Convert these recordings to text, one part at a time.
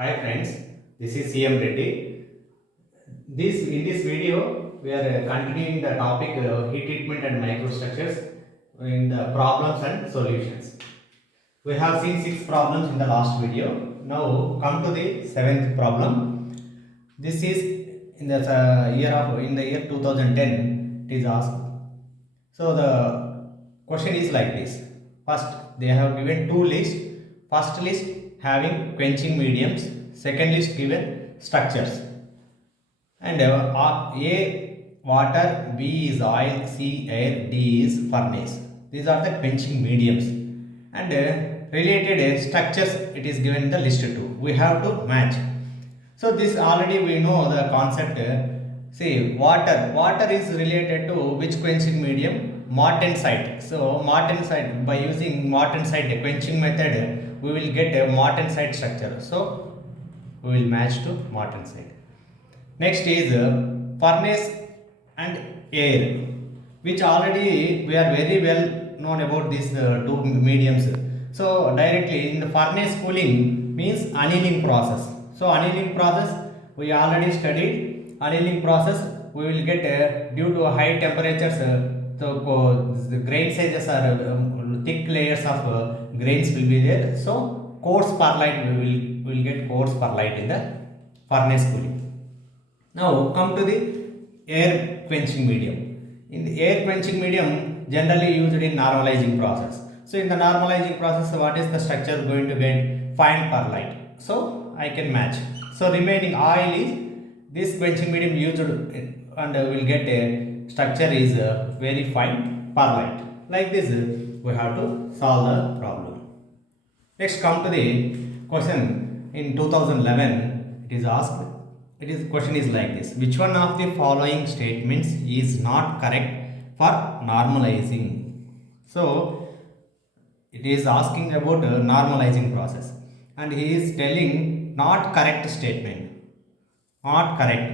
Hi friends, this is CM Reddy. In this video, we are continuing the topic heat treatment and microstructures in the problems and solutions. We have seen 6 problems in the last video. Now come to the 7th problem. This is in the year 2010. It is asked. So the question is like this. First, they have given two lists. First list having quenching mediums. Second list given structures. And A water, B is oil, C air, D is furnace. These are the quenching mediums. And related structures it is given in the list 2. We have to match. So this already we know the concept. See, water is related to which quenching medium? Martensite. So martensite, by using martensite quenching method, we will get a martensite structure. So we will match to martensite. Next is furnace and air, which already we are very well known about these two mediums. So directly in the furnace cooling means annealing process. So annealing process we already studied. Annealing process we will get due to high temperatures. The grain sizes are thick layers of grains will be there. So coarse perlite we will get coarse perlite in the furnace cooling. Now come to the air quenching medium. In the air quenching medium generally used in normalizing process. So in the normalizing process, what is the structure going to get? Fine perlite. So I can match. So remaining oil is this quenching medium used and will get a structure is very fine perlite. Like this we have to solve the problem. Next come to the question in 2011. It is asked. Question is like this: which one of the following statements is not correct for normalizing? So it is asking about a normalizing process, and he is telling not correct statement. Not correct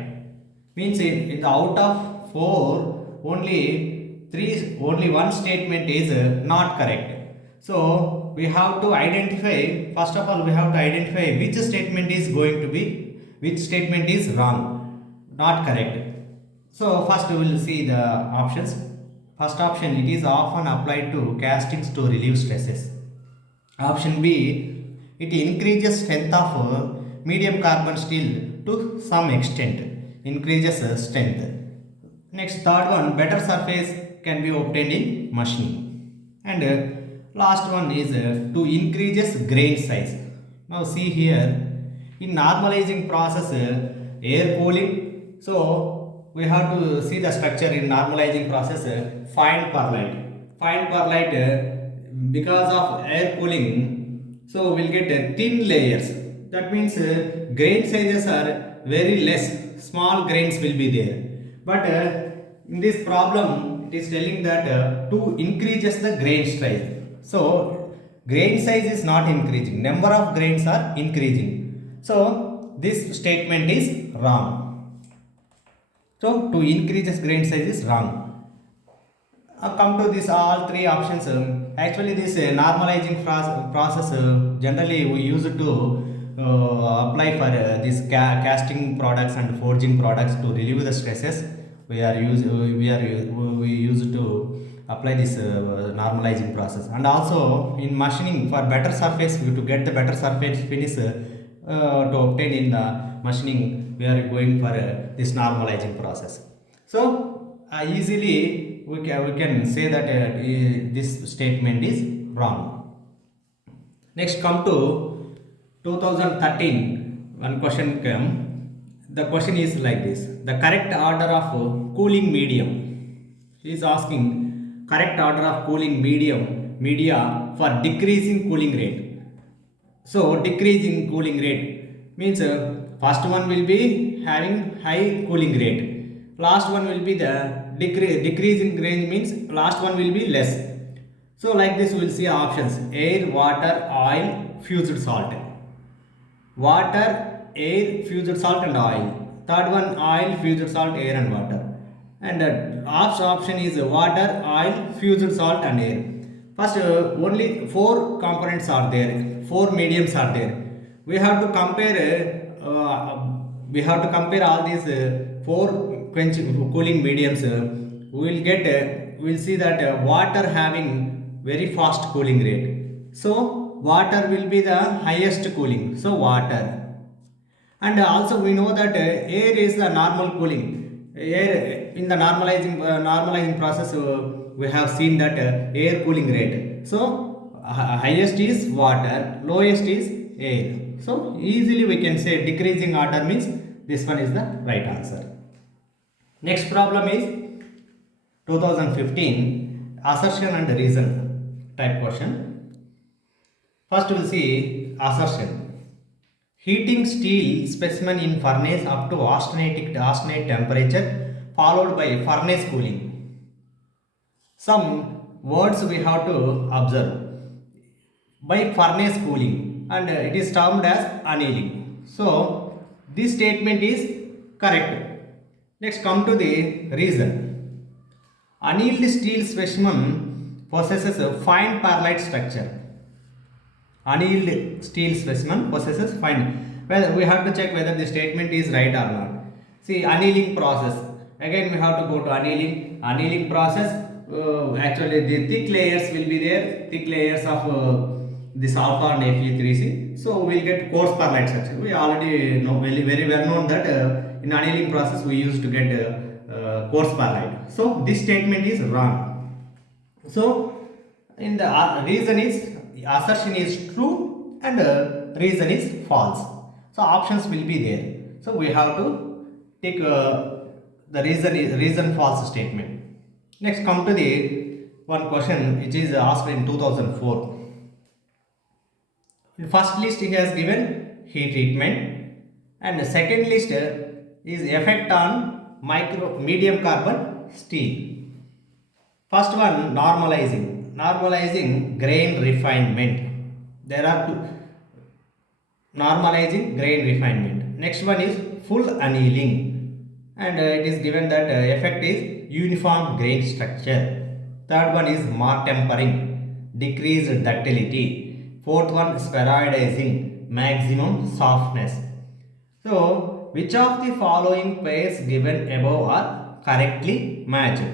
means in the out of 4 only one statement is not correct. So we have to identify, first of all we have to identify which statement is going to be, which statement is wrong, not correct. So first we will see the options. First option, it is often applied to castings to relieve stresses. Option B, it increases strength of medium carbon steel to some extent, increases strength. Next, third one, better surface can be obtained in machining. And last one is to increases grain size. Now see here, in normalizing process, air cooling, so we have to see the structure in normalizing process, fine perlite because of air cooling, so we'll get thin layers. That means grain sizes are very less, small grains will be there. But in this problem it is telling that to increases the grain size. So grain size is not increasing, number of grains are increasing. So this statement is wrong. So to increases grain size is wrong. Come to this all three options. Actually this normalizing process generally we use it to apply for these casting products and forging products to relieve the stresses. We use to apply this normalizing process, and also in machining for better surface, to get the better surface finish to obtain in the machining, we are going for this normalizing process. So easily we can say that this statement is wrong. Next come to 2013, one question came. The question is like this: the correct order of cooling medium. He is asking correct order of cooling media for decreasing cooling rate. So decreasing cooling rate means first one will be having high cooling rate, last one will be the decreasing range means last one will be less. So like this we will see options: air, water, oil, fused salt. Water, air, fused salt and oil. Third one, oil, fused salt, air and water. And last option is water, oil, fused salt and air. First only 4 components are there, 4 mediums are there. we have to compare all these four cooling mediums. We will get we will see that water having very fast cooling rate, so water will be the highest cooling, so water. And also we know that air is the normal cooling. Air in the normalizing process, we have seen that air cooling rate, so highest is water, lowest is air. So easily we can say decreasing order means this one is the right answer. Next problem is 2015 assertion and reason type question. First we'll see assertion. Heating steel specimen in furnace up to austenite temperature followed by furnace cooling. Some words we have to observe. By furnace cooling, and it is termed as annealing. So this statement is correct. Next come to the reason. Annealed steel specimen possesses a fine perlite structure. Annealed steel specimen possesses fine. Well, we have to check whether the statement is right or not. See, annealing process. Again, we have to go to annealing. Annealing process. Actually, the thick layers will be there. Thick layers of this alpha and Fe3C. So we'll get coarse perlite structure. We already know very well known that in annealing process we used to get coarse perlite. So this statement is wrong. So in the reason is assertion is true and reason is false. So options will be there. So we have to take the reason false statement. Next come to the one question which is asked in 2004. In first list he has given heat treatment, and the second list is effect on medium carbon steel. First one, normalizing grain refinement. There are two, normalizing grain refinement. Next one is full annealing, and it is given that effect is uniform grain structure. Third one is mar tempering, decreased ductility. Fourth one, spheroidizing, maximum softness. So which of the following pairs given above are correctly matched?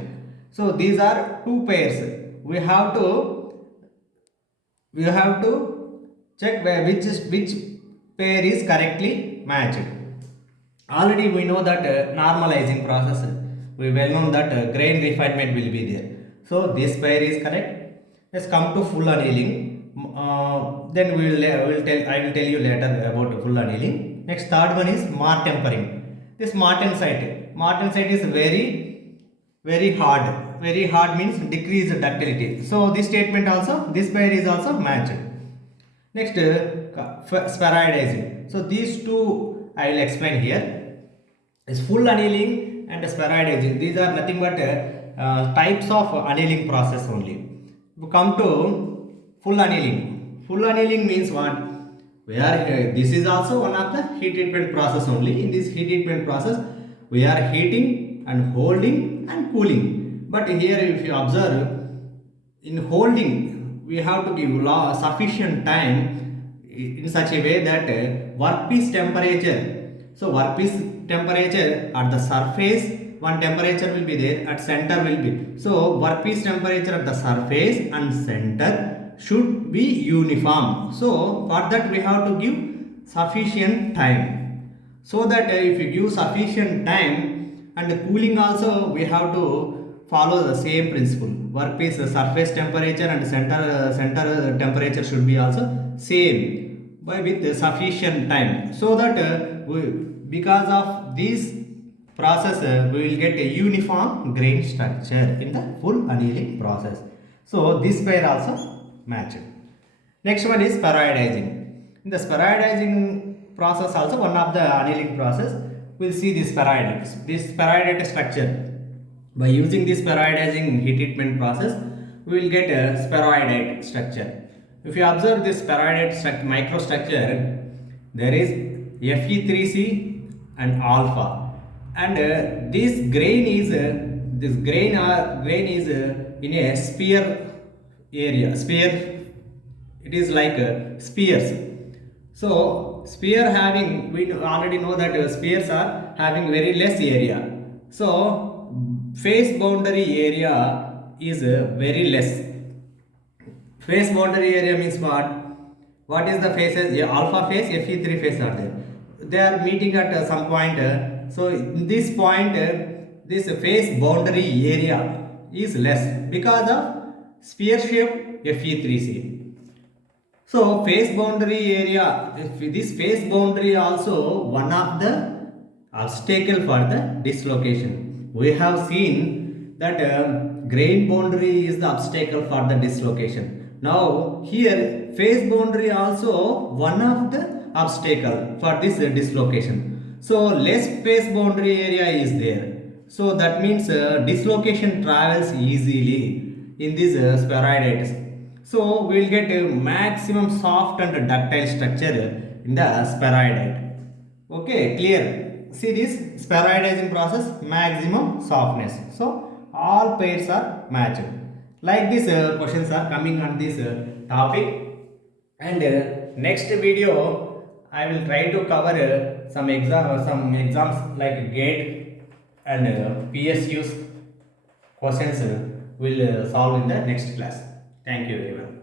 So these are two pairs. We have to check which pair is correctly matched. Already we know that normalizing process. We well know that grain refinement will be there. So this pair is correct. Let's come to full annealing. Then I will tell you later about full annealing. Next, third one is mar tempering. This martensite is very hard. Very hard means decreased ductility. So this statement also, this pair is also matched. Next, spheroidizing. So these two I will explain here. Is full annealing and spheroidizing. These are nothing but types of annealing process only. We come to full annealing. Full annealing means what? This is also one of the heat treatment process only. In this heat treatment process, we are heating and holding and cooling. But here, if you observe, in holding, we have to give sufficient time in such a way that workpiece temperature. So workpiece temperature at the surface, one temperature will be there, at center will be. So workpiece temperature at the surface and center should be uniform. So for that we have to give sufficient time. So that if you give sufficient time, and the cooling also we have to follow the same principle. Workpiece surface temperature and center temperature should be also same with sufficient time. So that because of this process we will get a uniform grain structure in the full annealing process. So this pair also matched. Next one is spheroidizing. In the spheroidizing process also one of the annealing process, we will see this spheroidite structure. By using this spheroidizing heat treatment process, we will get a spheroidite structure. If you observe this spheroidite microstructure, there is Fe3C and alpha, and this grain is in a sphere area. It is like spheres. So sphere having, we already know that spheres are having very less area. So face boundary area is very less. Face boundary area means what? What is the phases? Yeah, alpha phase, Fe3 phase are there. They are meeting at some point. So in this point, this phase boundary area is less because of sphere shape Fe3c. So phase boundary area, if this phase boundary also one of the obstacle for the dislocation. We have seen that grain boundary is the obstacle for the dislocation. Now here phase boundary also one of the obstacle for this dislocation. So less phase boundary area is there. So that means dislocation travels easily in these spheroids. So we will get a maximum soft and ductile structure in the spheroid. Okay, clear. See this spheroidizing process, maximum softness. So all pairs are matched. Like these questions are coming on this topic. And next video, I will try to cover some exams like GATE and PSU's questions will solve in the next class. Thank you everyone.